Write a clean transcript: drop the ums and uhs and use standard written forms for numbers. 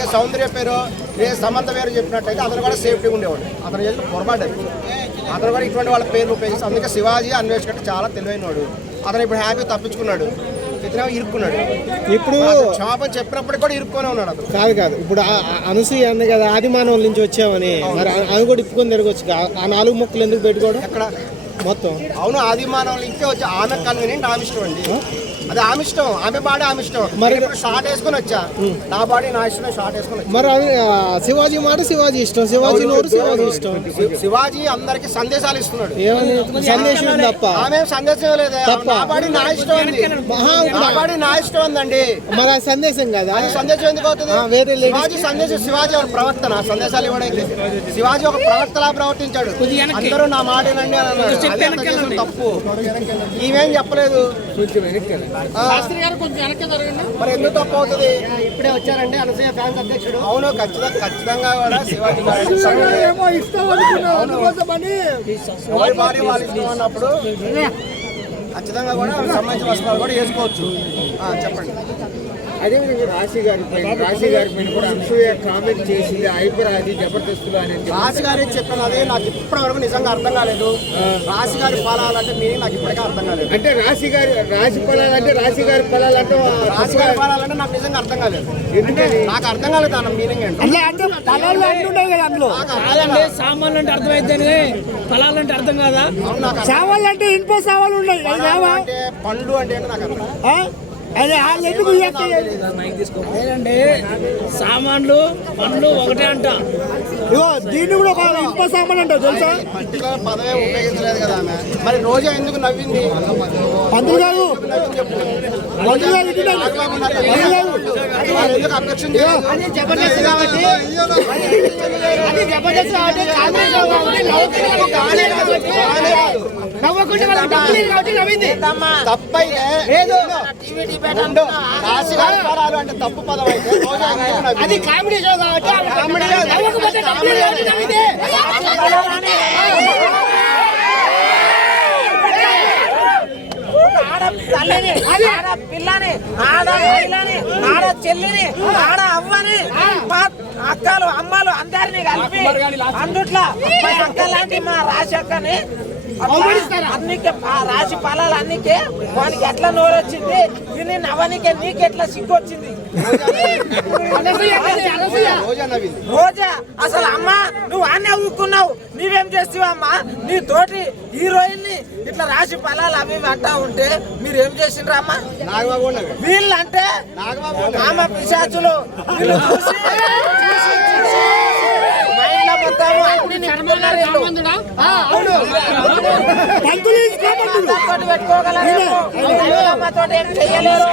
ఏ సౌందర్య పేరు ఏ సంబంధ పేరు చెప్పినట్టయితే అతను కూడా సేఫ్టీగా ఉండేవాడు. అతను చేసిన పొరపాటు అతను కూడా ఇటువంటి వాళ్ళ పేర్లు ఉపయోగిస్తే. అందుకే శివాజీ అన్వేషణ చాలా తెలివైనవాడు. అతను ఇప్పుడు హ్యాపీగా తప్పించుకున్నాడు, ఇతనేమో ఇరుక్కున్నాడు. ఇప్పుడు క్షమాపణ చెప్పినప్పుడు కూడా ఇరుక్కునే ఉన్నాడు అతను. కాదు ఇప్పుడు అనసూయ అంది కదా ఆదిమానవుల నుంచి వచ్చామని, మరి అవి కూడా ఇప్పుకొని తిరగచ్చు. ఆ 4 ముక్కలు ఎందుకు పెట్టుకోవడం ఎక్కడ మొత్తం? అవును, ఆదిమానవుల నుంచే వచ్చి ఆమె కన్వీనియంట్, ఆమె ఇష్టం అండి. అది ఆమె ఇష్టం, ఆమె బాడీ ఆమె ఇష్టం. మరి షార్ట్ వేసుకొని వచ్చా, నా బాడీ నా ఇష్టం, షార్ట్ వేసుకొని వచ్చా. మరి శివాజీ మాట శివాజీ ఇష్టం, శివాజీ నోరు శివాజీ ఇష్టం. శివాజీ అందరికి సందేశాలు ఇస్తున్నాడు. సందేశం తప్ప ఆమె సందేశం లేదు, నా బాడీ నా ఇష్టం ఉంది, నా బాడీ నా ఇష్టం ఉందండి. మరి ఆ సందేశం కదా, అది సందేశం ఎందుకు అవుతుంది? వేరే శివాజీ సందేశం, శివాజీ ఒక ప్రవర్తన, సందేశాలు ఇవ్వడానికి. శివాజీ ఒక ప్రవర్తలా ప్రవర్తించాడు. అందరూ నా మాటేనండి అని అన్నాడు. తప్పు, ఈమెం చెప్పలేదు. మరి ఎందుకు తప్పు అవుతుంది? ఇప్పుడే వచ్చారండి అనసూయ ఫ్యాన్స్ అధ్యక్షుడు. అవును, ఖచ్చితంగా కూడా శివాజీ వాళ్ళు ఇష్టం అన్నప్పుడు ఖచ్చితంగా కూడా సంబంధించిన వస్త్రాలు కూడా వేసుకోవచ్చు. చెప్పండి. అదేవిధంగా రాశి గారి పైన కూడా అనసూయ కామెంట్ చేసింది ఐపరాది జబర్దస్తులు అనేది. రాశి గారి చెప్పిన అదే నాకు ఇప్పటి వరకు నిజంగా అర్థం కాలేదు. రాశి గారి ఫలాలంటే మీనింగ్ నాకు ఇప్పటికే అర్థం కాలేదు. అంటే రాశి ఫలాలంటే రాశి గారి ఫలాలంటే నాకు నిజంగా అర్థం కాలేదు. ఎందుకంటే నాకు అర్థం కాలేదు అన్న మీనింగ్ ఏంటో. సామాన్లు అంటే అర్థమైంది, ఫలాలు అంటే అర్థం కాదా? సామాన్లు అంటే ఇనుప సామాన్లు ఉన్నాయి, అంటే పండ్లు అంటే నాకు అర్థం. సామాన్లు పండ్లు ఒకటే అంట. దీన్ని కూడా ఇనుప సామాన్ అంట తెలుసా? పర్టికులర్ పదమే ఉపయోగించలేదు కదా ఆమె. మరి రోజా ఎందుకు నవ్వింది? పంతులు గారు ఎందుకు అబ్జెక్షన్ చేయాలి? తప్పైతే రాశి గారి ఫలాలు అంటే తప్పు పదం అయితే అది కామెడీ షో కాబట్టి ఆడ పిల్లని, ఆడ మహిళని, ఆడ చెల్లిని, ఆడ అవ్వని, అక్కలు అమ్మలు అందరినీ కలిపి అందుట్లో అక్క లాంటి మా రాశి అక్కని అన్నికే రాశి ఫలాలు అన్నికే వానికి ఎట్లా నోరొచ్చింది, దీన్ని నవ్వనికే నీకెట్లా సిగ్గొచ్చింది? రోజా అసలు అమ్మ నువ్వు అన్నీ ఊరుకున్నావు, నీవేం చేస్తావు అమ్మా? నీ తోటి హీరోయిన్ ని ఇట్లా రాశి ఫలాలు అవి అంటా ఉంటే మీరేం చేసిండ్రా అమ్మా? వీళ్ళంటే ఆమె పిశాచులు, వీళ్ళు చూసి మైండ్ లో మొత్తం అన్ని నింపుకున్నారు. పెట్టుకోగలరు, ఏం చెయ్యలేరు.